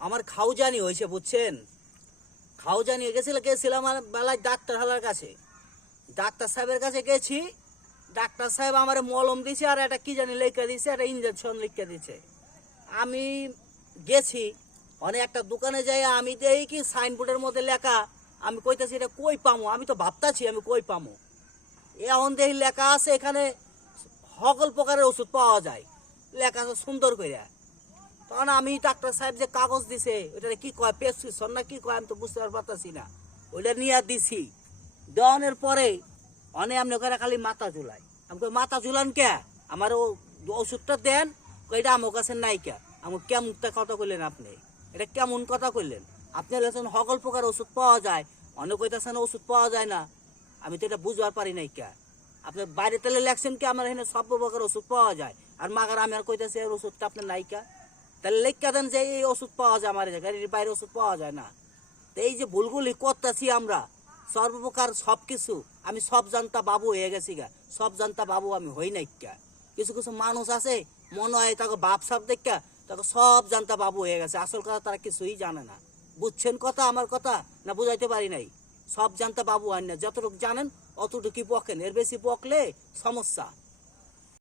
আমার খাউজানি হয়েছে বুঝছেন। খাউজানি গেছিলাম আমার বেলায় ডাক্তার হালার কাছে। ডাক্তার সাহেবের কাছে গেছি। ডাক্তার সাহেব আমার মলম দিছে আর একটা কি জানি লেখা দিছে, একটা ইঞ্জেকশন লিখে দিছে। আমি গেছি অনেক একটা দোকানে যাই, আমি দেখি কি সাইনবোর্ডের মধ্যে লেখা। আমি কইতাছি এটা কই পামো, আমি তো ভাবতাছি আমি কই পামো। এখন দেখি লেখা আছে এখানে সকল প্রকারের ওষুধ পাওয়া যায়, লেখা আছে সুন্দর করে। তখন আমি ডাক্তার সাহেব যে কাগজ দিছে ওটা কি কয়, প্রেসক্রিপশন না কি কয়, আমি তো বুঝতে পারতাছি না। ওইটা নিয়ে দিছি। দেওয়ানোর পরে অনেক আপনি ওখানে খালি মাথা ঝুলাই। আমি কই মাথা ঝুলান কে, আমার ওষুধটা দেন। এটা আমার কাছে নাই কে। আমি কেমন কথা কইলেন আপনি, এটা কেমন কথা কইলেন? আপনি বলেছেন সকল প্রকার ওষুধ পাওয়া যায়, অনেক কইতেছেন ওষুধ পাওয়া যায় না। আমি তো এটা বুঝবার পারি নাই কে। আপনি বাইরে তেলে লেখছেন কি আমার এখানে সব প্রকার ওষুধ পাওয়া যায়, আর মাগার আমি আর কইতেছি এর ওষুধটা আপনার নাইকা। তাহলে লেখা দেন যে এই ওষুধ পাওয়া যায় আমার জায়গায়, এর বাইরে ওষুধ পাওয়া যায় না। তো এই যে ভুলগুলি করতেছি আমরা সর্বপ্রকার সব কিছু, আমি সব জানতা বাবু হয়ে গেছি গা। সব জানতা বাবু আমি হই নাই কা। কিছু কিছু মানুষ আছে মনে হয় তাকে বাপ সাপ দেখা তাকে সব জানতা বাবু হয়ে গেছে, আসল কথা তারা কিছুই জানে না। বুঝছেন কথা আমার কথা না বুঝাইতে পারি নাই? সব জানতা বাবু হয় না, যতটুকু জানেন অতটুকুই বকেন, এর বেশি বকলে সমস্যা।